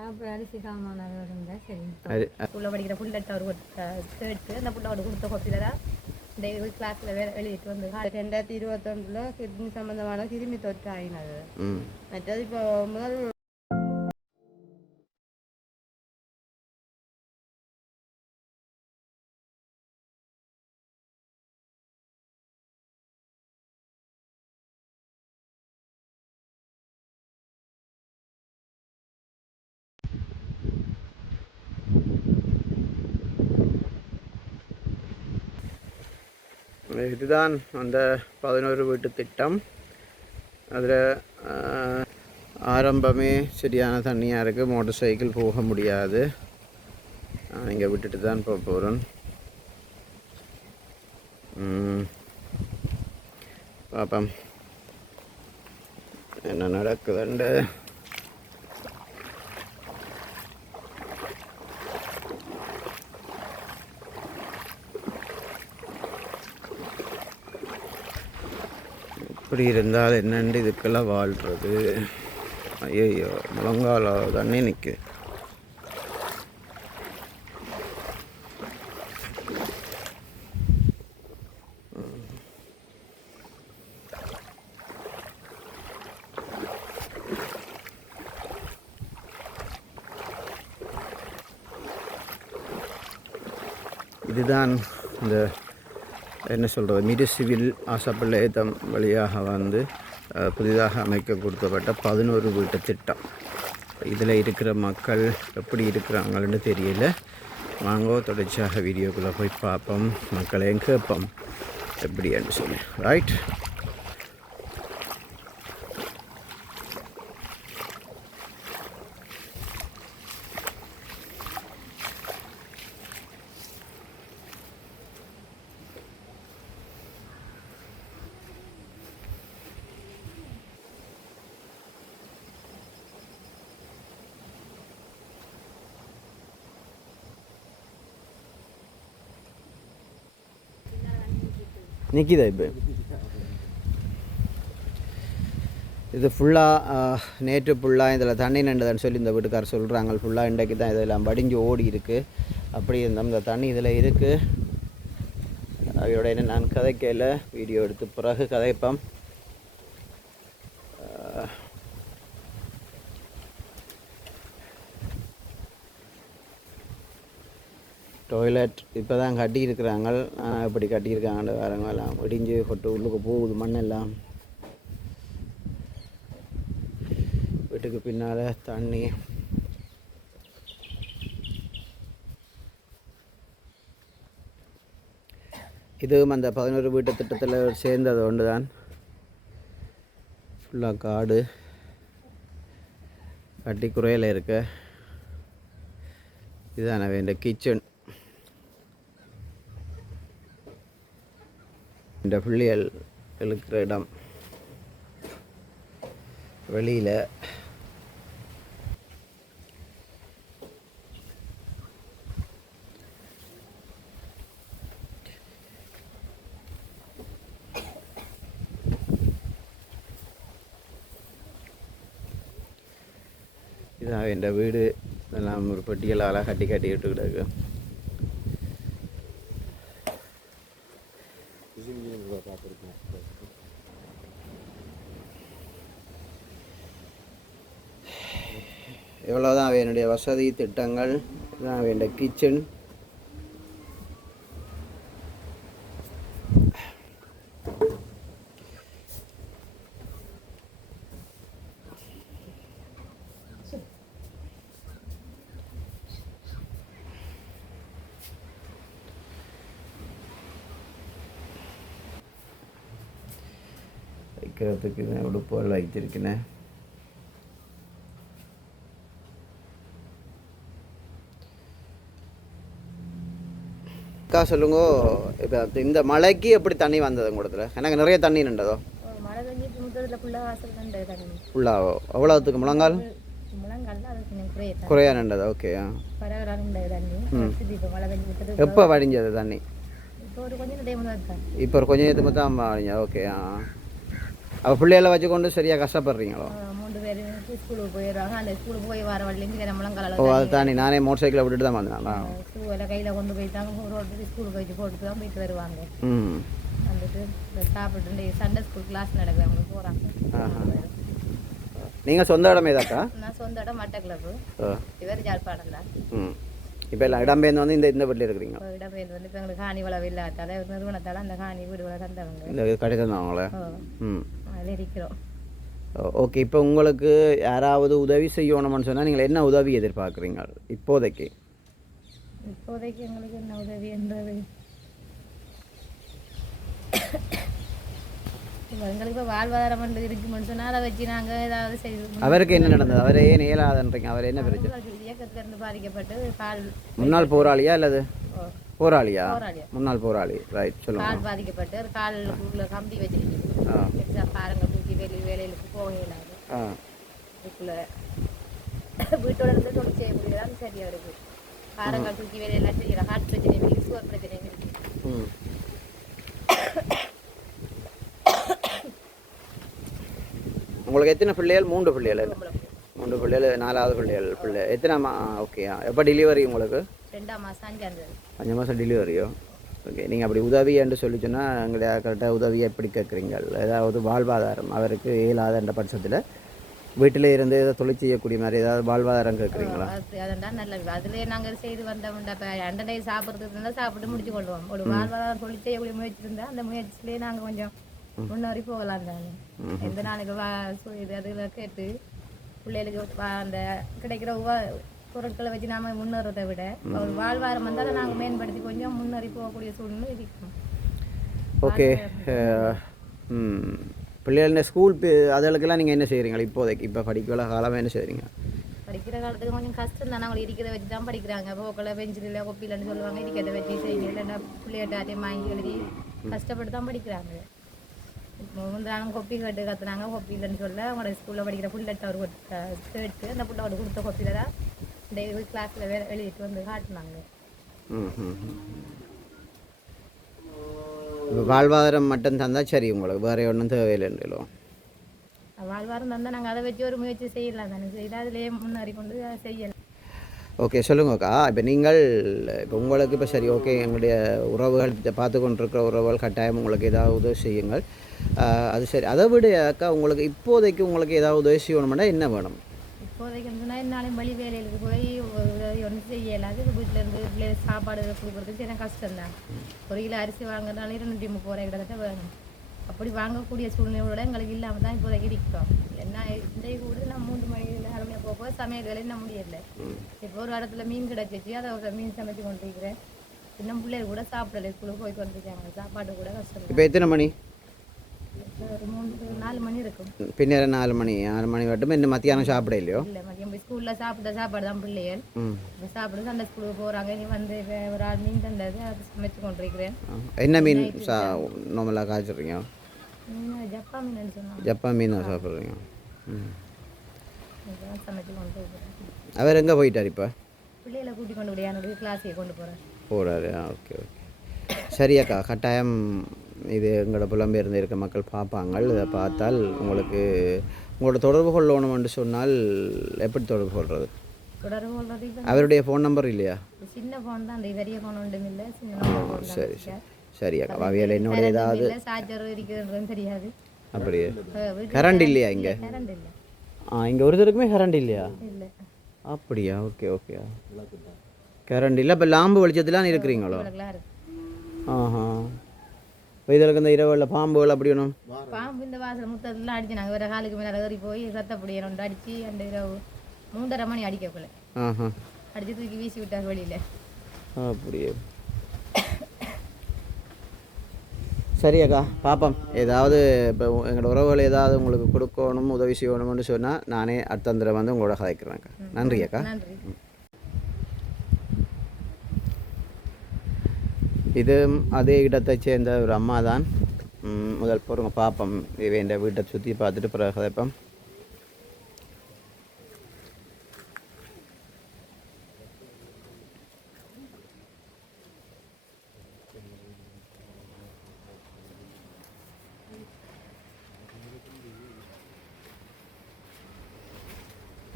அரிசி சாமான சரி புள்ள படிக்கிற புள்ளட்ட ஒரு கேட்டு அந்த புள்ளோட கொடுத்த கொப்பில தான் டெய்லி கிளாஸில் எழுதிட்டு வந்து 2021 கிட்னி சம்மந்தமான கிருமி தொற்று ஆகினது. மற்றது இப்போ முதல் இதுதான் அந்த 11 வீட்டு திட்டம். அதில் ஆரம்பமே சரியான தண்ணியாக இருக்குது, மோட்டர் சைக்கிள் போக முடியாது. இங்கே விட்டுட்டு தான் போக போகிறோம். பாப்போம் என்ன நடக்குதுண்டு. இப்படி இருந்தால் என்னண்டு இதுக்கெல்லாம் வாழ்கிறது. ஐயோ முழங்கால தண்ணி நிற்கு. இதுதான் இந்த என்ன சொல்கிறது மிடிசிவில் ஆசப்பிள்ளையத்தம் வழியாக வந்து புதிதாக அமைக்க கொடுக்கப்பட்ட 11 வீட்டு திட்டம். இதில் இருக்கிற மக்கள் எப்படி இருக்கிறாங்கன்னு தெரியல. வாங்கோ தொடர்ச்சியாக வீடியோக்குள்ளே போய் பார்ப்போம், மக்களையும் கேட்போம் எப்படின்னு சொல்லி. ரைட், நிற்கிதா இப்போ இது ஃபுல்லாக நேற்று ஃபுல்லாக இதில் தண்ணி நின்றுதான்னு சொல்லி இந்த வீட்டுக்காரர் சொல்கிறாங்க. ஃபுல்லாக இன்றைக்கு தான் இதெல்லாம் படிஞ்சு ஓடி இருக்குது. அப்படி இருந்தோம் இந்த தண்ணி இதில் இருக்குது. அதோட என்ன நான் கதைக்கையில் வீடியோ எடுத்து பிறகு கதைப்போம். டாய்லெட் இப்போ தான் கட்டியிருக்கிறாங்க. இப்படி கட்டியிருக்காங்க வேறங்க எல்லாம் இடிஞ்சு கொட்டு உள்ளுக்கு போகுது மண்ணெல்லாம். வீட்டுக்கு பின்னால் தண்ணி. இதுவும் அந்த 11 வீட்டு திட்டத்தில் சேர்ந்தது ஒன்று தான். ஃபுல்லாக காடு கட்டி குறையில் இருக்க. இதுதான இந்த கிச்சன். இந்த பிள்ளைகள் இருக்கிற இடம் வெளியில். இதான் என் வீடு. இதெல்லாம் ஒரு பெட்டிகளால் கட்டி விட்டு கிடக்கு. இவ்வளோதான் என்னுடைய வசதி திட்டங்கள். இதுதான் என்னுடைய கிச்சன். வைக்கிறதுக்கு உடுப்புகள் வைத்திருக்கிறேன். அக்கா சொல்லுங்க, இப்போ இந்த மழைக்கு எப்படி தண்ணி வந்தது கூடத்தில்? எனக்கு நிறைய தண்ணி நின்றதோ? ஃபுல்லாவோ? அவ்வளோத்துக்கு முழங்கால் குறையா நின்றதா? ஓகே. எப்போ வடிஞ்சது தண்ணி? இப்போ ஒரு கொஞ்சம் நேரத்துக்கு தான் வடிஞ்சா. ஓகே. அவள் பிள்ளைகளை வச்சுக்கொண்டு சரியாக கஷ்டப்படுறீங்களோ? 3 பேர் ஸ்கூலுக்கு போயிடுவாங்க. அந்த ஸ்கூலுக்கு போய் வர வழியிலேருந்து வேற முழங்கால ஓ அது தானே நானே மோட்டர் சைக்கிளை விட்டுட்டு தான் வந்தேன். ஷூவில் கையில் கொண்டு போயிட்டாங்க. ரோட்டு ஸ்கூலுக்கு போயிட்டு போட்டு தான் போயிட்டு வருவாங்க. வந்துட்டு சாப்பிட்டு சண்டே ஸ்கூல் கிளாஸ் நடக்குது, அவங்க போகிறாங்க. நீங்கள் சொந்த இடமே தாக்கா? நான் சொந்த இடம் மட்டக்கிளப்பு, இவர் ஜாழ்ப்பாணம் தான். இப்போ எல்லாம் இடம்பெயர்ந்து வந்து இந்த வீட்டில் இருக்கிறீங்க? இடம்பெயர்ந்து வந்து இப்போ எங்களுக்கு காணி வளவு இல்லாதால நிறுவனத்தால் அந்த காணி வீடு வள தந்தவங்க இந்த கடை தந்தவங்களே. அதில் இருக்கிறோம். ஓகே, இப்போ உங்களுக்கு யாராவது உதவி செய்யணும்னு சொன்னால் நீங்கள் என்ன உதவி எதிர்பார்க்குறீங்க இப்போதைக்கு? இப்போதைக்கு எங்களுக்கு என்ன உதவி என்றது எங்களுக்கு இப்போ வாழ்வாதாரம் என்று இருக்குன்னு சொன்னால் அதை வச்சு நாங்கள் ஏதாவது செய்து. அவருக்கு என்ன நடந்தது? அவரே ஏன் இயலாதன்றீங்க? அவர் என்ன பிரச்சனை? இயக்கத்திலிருந்து பாதிக்கப்பட்டு கால். முன்னாள் போராளியா அல்லது போராளியா? முன்னாள் போராளி. ரைட், சொல்லுங்க. கால் பாதிக்கப்பட்டு காலுக்குள்ள கம்பி வச்சிருக்கு. பாருங்க தூக்கி வேலைகளுக்கு போக இயலாது. இதுக்குள்ள வீட்டோட இருந்து தொழில் செய்யக்கூடியதான் சரியா இருக்கு. பாருங்க தூக்கி வேலையெல்லாம் செய்யற ஹார்ட் பிரச்சனை இருக்கு, சுகர் பிரச்சனை இருக்கு. உங்களுக்கு எத்தனை பிள்ளைகள்? 3 பிள்ளைகள். 3 பிள்ளைகள், 4வது பிள்ளை எத்தனை? ஓகே. எப்போ டெலிவரி உங்களுக்கு? 2ஆம் மாதம் 5 மாதம் டெலிவரியோ? ஓகே. நீங்கள் அப்படி உதவி என்று சொல்லிச்சுன்னா எங்களை கரெக்டாக உதவியை எப்படி கேட்குறீங்க? ஏதாவது வாழ்வாதாரம் அவருக்கு இயலாத பட்சத்தில் வீட்டில் இருந்து ஏதாவது தொழில் செய்யக்கூடிய மாதிரி ஏதாவது வாழ்வாதாரம் கேட்குறீங்களா? அதான் நல்ல அதிலே நாங்கள் செய்து வந்தோம்டா. இப்போ அண்டை சாப்பிட்றதுக்கு இருந்தால் சாப்பிட்டு முடிச்சு கொள்வோம். ஒரு வாழ்வாதாரம் தொழில் செய்யக்கூடிய முயற்சி இருந்தால் அந்த முயற்சியிலே நாங்கள் கொஞ்சம் முன்னேறி போகலாம் தானே. எந்த நாளைக்கு இது அதில் கேட்டு பிள்ளைகளுக்கு அந்த கிடைக்கிற பொருட்களை வச்சு நாம முன்னேறதை விட ஒரு வாழ்வாரம் வந்தாலும் நாங்கள் மேம்படுத்தி கொஞ்சம் முன்னேறி போகக்கூடிய சூழ்நிலை இருக்கும். ஓகே. பிள்ளைகள ஸ்கூல் அதுகளுக்கெல்லாம் நீங்கள் என்ன செய்கிறீங்களா இப்போதைக்கு? இப்போ படிக்கிற காலமாக என்ன செய்கிறீங்க? படிக்கிற காலத்துக்கு கொஞ்சம் கஷ்டம் தானே. அவங்க இருக்கிறத வச்சு தான் படிக்கிறாங்க. போக்கில் பெஞ்சில் கொப்பிலன்னு சொல்லுவாங்க. இருக்கிறத வச்சு செய்யுங்க, இல்லைன்னா பிள்ளைகிட்ட வாங்கி எழுதி கஷ்டப்பட்டு தான் படிக்கிறாங்க. முந்தானம் கொப்பி கேட்டு கற்றுனாங்க. கொப்பி இல்லைன்னு சொல்ல அவங்களோட ஸ்கூலில் படிக்கிற புல்லட் அவர் கேட்டு அந்த புள்ள அவர் கொடுத்த கொப்பியில் தான் டெய்லி கிளாஸில் எழுதிட்டு வந்து காட்டினாங்க. வாழ்வாதாரம் மட்டும் தந்தால் சரி, உங்களுக்கு வேறு ஒன்றும் தேவையில்லைன்றோ? வாழ்வாதாரம் தந்தால் நாங்கள் அதை வச்சு ஒரு முயற்சி செய்யலாம் தானே. செய்தால் அதிலேயே முன்னேறி கொண்டு செய்யலாம். ஓகே, சொல்லுங்கக்கா. இப்போ நீங்கள் இப்போ உங்களுக்கு இப்போ சரி, ஓகே, எங்களுடைய உறவுகள் பார்த்து கொண்டிருக்கிற உறவுகள் கட்டாயம் உங்களுக்கு ஏதாவது உதவி செய்யுங்கள். அது சரி. அதை விட அக்கா உங்களுக்கு இப்போதைக்கு உங்களுக்கு ஏதாவது உதவி செய்யணும்னா என்ன வேணும்? இப்போதைக்கு இருந்துன்னா என்னாலும் வழி வேலைகளுக்கு போய் உதவி ஒன்றும் செய்யலாது. வீட்டிலேருந்து பிள்ளைகள் சாப்பாடு கொடுக்குறதுக்கு எனக்கு கஷ்டம்தான். 1 கிலோ அரிசி வாங்குறதுனால 230 ரூபாய் கிட்டத்தட்ட வேணும். அப்படி வாங்கக்கூடிய சூழ்நிலையோட எங்களுக்கு இல்லாமல் தான் இப்போதைக்கு இருக்கிறோம். என்ன இன்றைக்கு கூட நான் 3 மணிக்கு அருமையாக போக சமையல் வேலை என்ன முடியல. இப்போ ஒரு இடத்துல மீன் கிடச்சிச்சு, அதை ஒரு மீன் சமைச்சு கொண்டிருக்கிறேன். இன்னும் பிள்ளைகள் கூட சாப்பிடல, ஸ்கூலுக்கு போய் கொண்டிருக்காங்க. சாப்பாடு கூட கஷ்டம். இப்போ எத்தனை மணி? ஒரு 4 மணி இருக்கும். பின்னர் 4 மணி மட்டும் இன்னும் மத்தியானம் சாப்பிட இல்லையோ? இல்லை, மதியம் போய் ஸ்கூலில் சாப்பிட்ட சாப்பாடு தான் பிள்ளைகள் இப்போ சாப்பிட்டு சண்டை ஸ்கூலுக்கு போகிறாங்க. நீ வந்து ஒரு ஆள் மீன் தந்தது, அதை சமைச்சு கொண்டிருக்கிறேன். என்ன மீன் நார்மலாக காய்ச்சிட்றீங்க? ஜப்பா மீன் சொன்னாங்க. ஜப்பா மீன் தான் சாப்பிட்றீங்க. சமைச்சு கொண்டு அவர் எங்கே போயிட்டார்? இப்போ பிள்ளைகளை கூட்டி கொண்டு விடையானுடைய கிளாஸுக்கு கொண்டு போகிறாரு. ஓகே ஓகே, சரி அக்கா. கட்டாயம் இது எங்களோட புலம்பெயர்ந்து இருக்க மக்கள் பார்ப்பாங்க. இதை பார்த்தால் உங்களுக்கு உங்களோட தொடர்பு கொள்ளணும்னு சொன்னால் எப்படி தொடர்பு கொள்வது? அவருடைய ஃபோன் நம்பர் இல்லையா? சின்ன ஃபோன் தான், அந்த பெரிய ஃபோன் ஒன்றும் இல்லை. சரி சரி சரி அக்கா. அவையில் என்னோட ஏதாவது சார்ஜர் இருக்கிறதுன்னு தெரியாது. அப்படியே கரண்ட் இல்லையா இங்கே? கரண்ட் இல்லை. இங்கே ஒருத்தருக்குமே கரண்ட் இல்லையா? இல்லை. அப்படியா? Okay okay. கரண்ட் இல்லை. இப்போ லாம்பு வெளிச்சத்துலாம் இருக்கிறீங்களோ? ஆஹா. இப்போ இதில் இந்த இரவில் பாம்புகள் அப்படி ஒன்றும்? பாம்பு இந்த வாசல் முத்தத்துலாம் அடிச்சு நாங்கள் வேறு காலுக்கு மேலே ஏறி போய் சத்தப்படி ஒன்று அடித்து அந்த இரவு 3:30 மணி அடிக்கக்குள்ள அடித்து தூக்கி வீசி விட்டார் வெளியில். அப்படியே. சரி அக்கா, பார்ப்போம். ஏதாவது இப்போ எங்களோட உறவுகள் ஏதாவது உங்களுக்கு கொடுக்கணும், உதவி செய்யணும்னு சொன்னால் நானே அடுத்த வந்து உங்களோட கதைக்கிறேன்க்கா. நன்றி அக்கா. நன்றி. இது அதே இடத்தை சேர்ந்த ஒரு அம்மா தான். முதல் போகிறவங்க பார்ப்போம். இவன் வீட்டை சுற்றி பார்த்துட்டு பிறகு கதைப்போம்.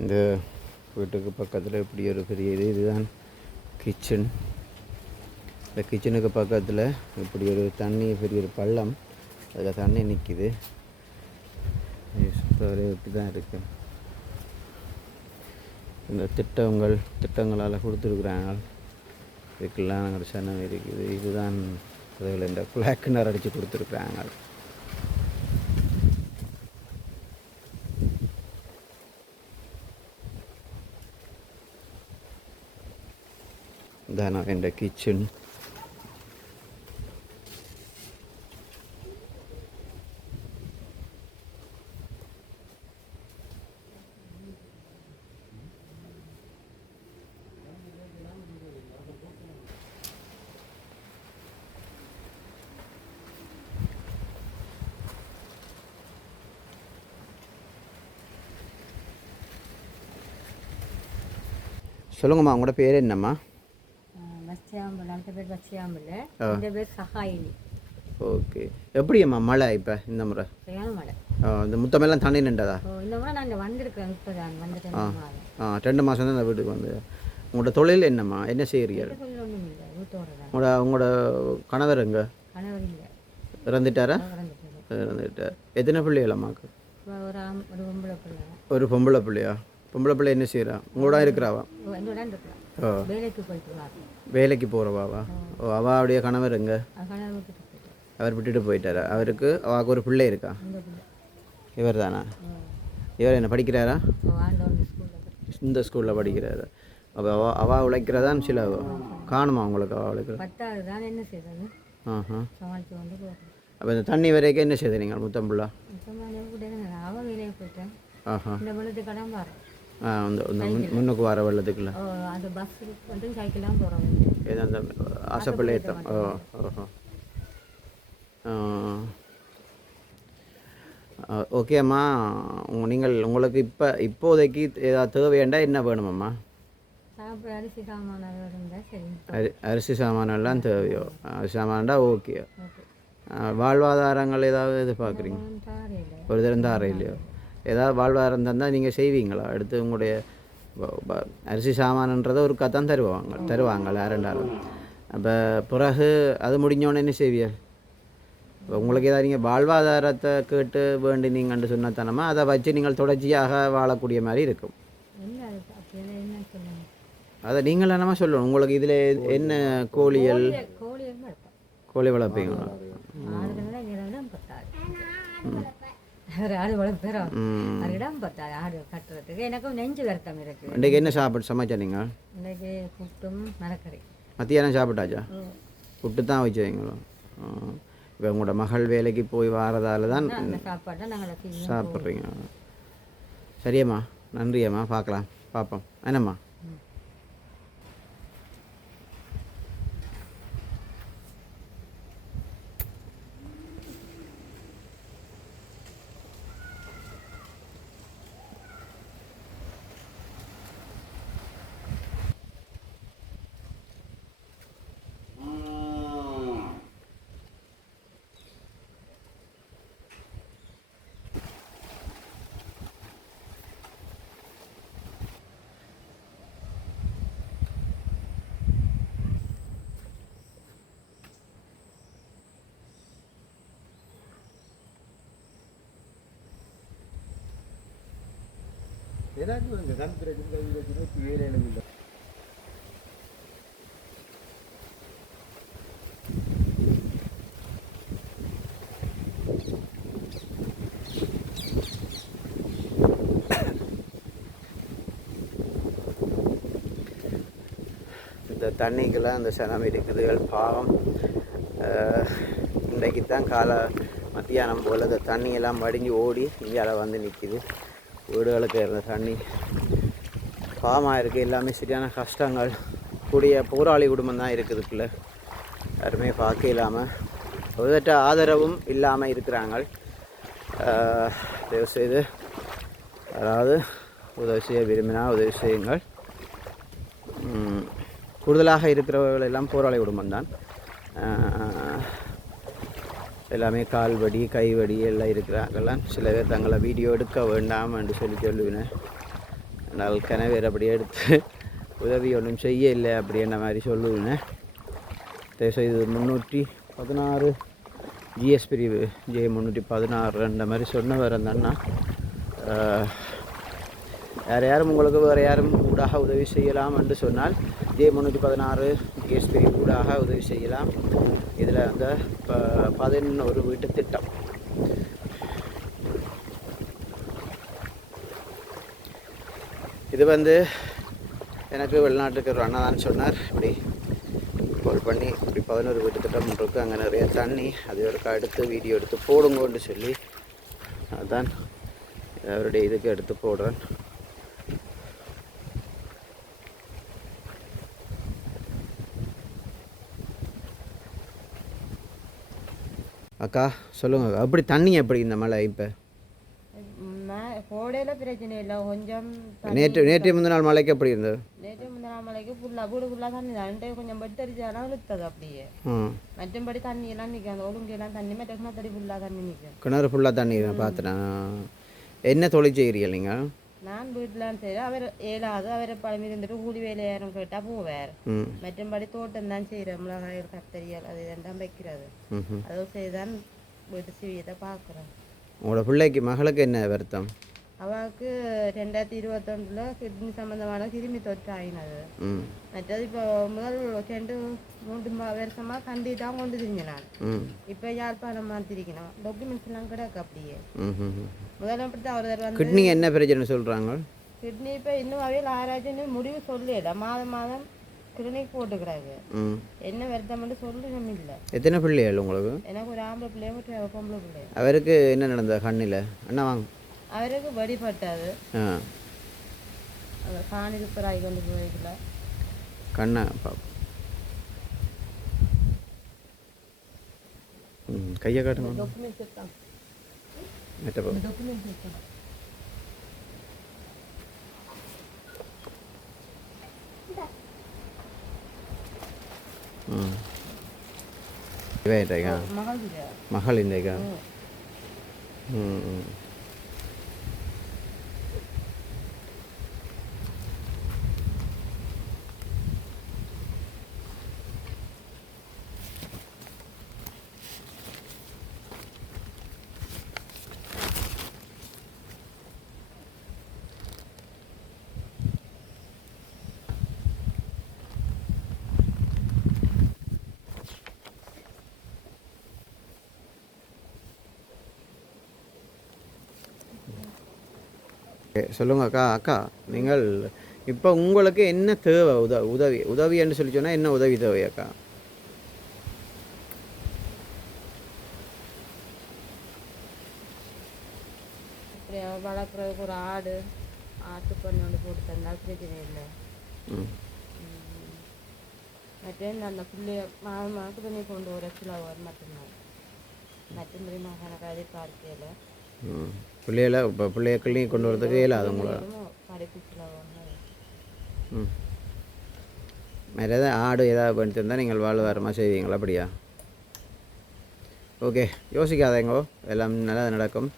இந்த வீட்டுக்கு பக்கத்தில் இப்படி ஒரு பெரிய இதுதான் கிச்சன். இந்த கிச்சனுக்கு பக்கத்தில் இப்படி ஒரு தண்ணி பெரிய ஒரு பள்ளம், அதில் தண்ணி நிற்கிது. சுத்தவரை இப்படி தான் இருக்குது. இந்த திட்டங்களால் கொடுத்துருக்குறாங்க. இதுக்கெல்லாம் நாங்கள் சனம் இருக்குது. இதுதான் அதில் இந்த பிளாக் கிணறு அடித்து கொடுத்துருக்குறாங்க. இதான் என் கிச்சன். சொல்லுங்கம்மா, உங்களோட பேர் என்னம்மா? பேர் வச்சியாம்பில்லை, இந்த பேர் சகாயினி. ஓகே. எப்படியம்மா மழை இப்போ இந்த முறை? மழை இந்த முத்தமெல்லாம் தண்ணி நின்றதா? இந்த முறை நான் வந்திருக்கேன், இப்போ தான் வந்துட்டேன். 2 மாதம் தான் இந்த வீட்டுக்கு வந்து. உங்களோட தொழில் என்னம்மா, என்ன செய்கிறீர்கள்? ஒன்றும் இல்லை, வீட்டோட தான். உங்களோட கணவர் எங்க? கணவர் இல்லை, இறந்துட்டாரா? இறந்துட்டார். எத்தனை பிள்ளைகளம்மாக்கு? ஒரு பொம்பளை பிள்ளை. ஒரு பொம்பளை பிள்ளையா? பொம்பளை பிள்ளை என்ன செய்கிறா? உங்களோட இருக்கிறாவா? வேலைக்கு போயிட்டு. வேலைக்கு போகிறவாவா? ஓ, அவளுடைய கணவர் எங்க? அவர் விட்டுட்டு போயிட்டாரா? அவருக்கு அவாவுக்கு ஒரு பிள்ளை இருக்கா? இவர் தானா? இவர் என்ன படிக்கிறாரா? இந்த ஸ்கூலில் படிக்கிறாரு. அப்போ அவா உழைக்கிறதான் சில காணுமா உங்களுக்கு? அவள் உழைக்கிற என்ன செய்யறது? அப்போ இந்த தண்ணி வரைக்கும் என்ன செய்யுது நீங்கள் முத்தம்புள்ளா? முன்னுக்கு வர வெள்ளத்துக்குள்ள அந்த ஆசைப்பிள்ளை ஏற்றம். ஓஹோ. ஓகேம்மா. உங்களுக்கு இப்போதைக்கு ஏதாவது தேவையாண்டா என்ன வேணுமாம்மா? அரிசி சாமானெல்லாம் தேவையோ? அரிசி சாமான்டா ஓகே. வாழ்வாதாரங்கள் ஏதாவது எதிர்பார்க்குறீங்க? ஒரு தரம் தார இல்லையோ? ஏதாவது வாழ்வாதாரம் தந்தால் நீங்கள் செய்வீங்களா? எடுத்து உங்களுடைய அரிசி சாமானன்றதை ஒரு கத்தான் தருவாங்க யாரெண்டாலும். அப்போ பிறகு அது முடிஞ்சோடனே என்ன செய்வீங்க? இப்போ உங்களுக்கு ஏதாவது நீங்கள் வாழ்வாதாரத்தை கேட்டு வேண்டி நீங்கள் சொன்னத்தனமா அதை வச்சு நீங்கள் தொடர்ச்சியாக வாழக்கூடிய மாதிரி இருக்கும். அதை நீங்கள் என்னமா சொல்லணும். உங்களுக்கு இதில் என்ன கோழி வளர்ப்பீங்களா? இன்றைக்கு என்ன சாப்பிட்டு சமைச்சா நீங்கள்? மத்தியானம் சாப்பிட்டாச்சா? புட்டு தான் வச்சுங்களோ? இப்போ உங்களோட மகள் வேலைக்கு போய் வாரதால தான் சாப்பிட்றீங்க. சரியம்மா, நன்றியம்மா. பார்க்கலாம், பார்ப்போம். என்னம்மா? இந்த தண்ணிக்கெல்லாம் அந்த சனம் இருக்குதுகள் பாவம். இன்றைக்கு தான் மத்தியானம் போல் இந்த தண்ணியெல்லாம் வடிஞ்சு ஓடி இந்தியாவில் வந்து நிற்கிது. வீடுகளுக்கு இருந்த தண்ணி பாவமாக இருக்குது. எல்லாமே சரியான கஷ்டங்கள். கூடிய போராளி குடும்பம் தான் இருக்குதுக்குள்ள. யாருமே பார்க்க இல்லாமல் ஒருவற்ற ஆதரவும் இல்லாமல் இருக்கிறாங்க. தயவு செய்து அதாவது உதவி செய்ய விரும்பினா உதவி செய்யுங்கள். கூடுதலாக இருக்கிறவர்கள் எல்லாம் போராளி குடும்பம்தான். எல்லாமே கால்வடி கைவடி எல்லாம் இருக்கிறாங்கெல்லாம். சில பேர் தங்களை வீடியோ எடுக்க வேண்டாம் என்று சொல்லுவினேன். நாள் கணவர் அப்படி எடுத்து உதவி ஒன்றும் செய்ய இல்லை அப்படின்ற மாதிரி சொல்லுவேன். இது 316 ஜிஎஸ் பிரிவு ஜே 316 அந்த மாதிரி சொன்னவர் அந்த அண்ணா. வேறு யாரும் உங்களுக்கு வேறு யாரும் ஊடாக உதவி செய்யலாம் என்று சொன்னால் ஜே 316 ஜிஎஸ் பிரிவு ஊடாக உதவி செய்யலாம். இதில் அந்த 11 வீட்டு திட்டம். இது எனக்கு வெளிநாட்டுக்கு ஒரு அண்ணா தான் சொன்னார். இப்படி கால் பண்ணி இப்படி 11 வீட்டு திட்டம் இருக்குது, அங்கே நிறைய தண்ணி, அது ஒரு எடுத்து வீடியோ எடுத்து போடுங்கன்னு சொல்லி அதுதான் அவருடைய இதுக்கு எடுத்து போடுறேன். அக்கா சொல்லுங்க, அப்படி தண்ணி எப்படி இந்த மழை இப்போ? கோடையில் பிரச்சனை இல்லை, கொஞ்சம் நேற்று முந்தின நாள் மழைக்கு எப்படி இருந்தது? நேற்று முந்தின நாள் மழைக்கு ஃபுல்லாக தண்ணி தான், கொஞ்சம் வெட்டரிச்சாலும் இழுத்தது அப்படியே. மற்றபடி தண்ணி எல்லாம் நிற்கும், அந்த ஒழுங்கெல்லாம் தண்ணி மற்ற கிணறு ஃபுல்லாக தண்ணி நிற்கும். கிணறு ஃபுல்லாக தண்ணி பார்த்துட்டேன். என்ன தொழில் செய்கிறீர்கள் நீங்கள்? நான் வீட்டில் செய்கிறேன். அவர் ஏழாவது அவரை பழமி இருந்துட்டு கூலி வேலை யாரும் கேட்டால் போவார். மற்றபடி தோட்டம் தான் செய்கிறேன், மிளகாய் கத்தரியால் அது இதெல்லாம் வைக்கிறது. அதை செய்தான் வீட்டு சிவியத்தை பார்க்குறேன். உங்களோட பிள்ளைக்கு மகளுக்கு என்ன வருத்தம்? அவளுக்கு 2021 கிட்னி சம்பந்தமான கிருமி தொற்று ஆகினது. மற்றது இப்போ முதல் 2-3 வருஷமா கண்டி தான் கொண்டு திரிஞ்சேன் நான். இப்போ யாழ்ப்பாணம் மாற்றிருக்கணும், டாக்குமெண்ட்ஸ் எல்லாம் கிடக்கு அப்படியே. முதல்ல அப்படித்தான் அவர் கிட்னி என்ன பிரச்சனை சொல்கிறாங்க? கிட்னி இப்போ இன்னும் அவையில் ஆராய்ச்சி முடிவு சொல்லல. மாதம் கிளினிக் போட்டுக்கிறாங்க. என்ன வருத்தம்னு சொல்லணும் இல்லை. எத்தனை பிள்ளைகள் உங்களுக்கு? எனக்கு ஒரு ஆம்பளை பிள்ளையும் ஒரு பொம்பளை பிள்ளை. அவருக்கு என்ன நடந்தது கண்ணில்? அண்ணா வாங்க. அவருக்கு வடிபட்டாது, காணிக்கு பிறாய் கொண்டு போய்க்கல கண்ணை கையை காட்டுங்க. டாக்குமெண்ட்ஸ் எடுத்தான். டாக்குமெண்ட்ஸ் எடுத்தான். மகளின்டேக்கா? சொல்லுங்க அக்கா. அக்கா நீங்கள் இப்போ உங்களுக்கு என்ன தேவை? உதவி என்று சொல்லி சொன்னால் என்ன உதவி தேவை அக்கா? வளர்க்குறதுக்கு ஒரு ஆட்டு பண்ணி ஒன்று போட்டு தந்தால் பிரச்சனை இல்லை. மற்ற அந்த பிள்ளைய மாதமாக்கு பண்ணி கொண்டு வர சிலவர் மட்டும்தான். மற்றபடி மகனுக்கு எதிர்பார்க்கல. பிள்ளைகளை இப்போ பிள்ளைகளையும் கொண்டு வரதுக்கு இயலாது உங்களை. வேறு எதாவது ஆடு ஏதாவது பண்ணிட்டு நீங்கள் வாழ்வாரமாக செய்வீங்களா? அப்படியா? ஓகே, யோசிக்காதேங்கோ, எல்லாம் நல்லா நடக்கும்.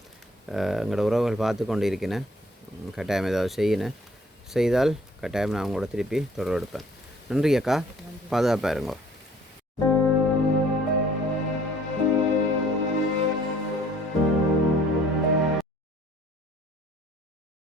எங்களோட உறவுகள் பார்த்து கொண்டு இருக்கிறேன். கட்டாயம் ஏதாவது செய்தால் கட்டாயம் நான் உங்களோட திருப்பி தொடர்பு எடுப்பேன். நன்றி அக்கா, பாதுகாப்பாக இருங்கோ.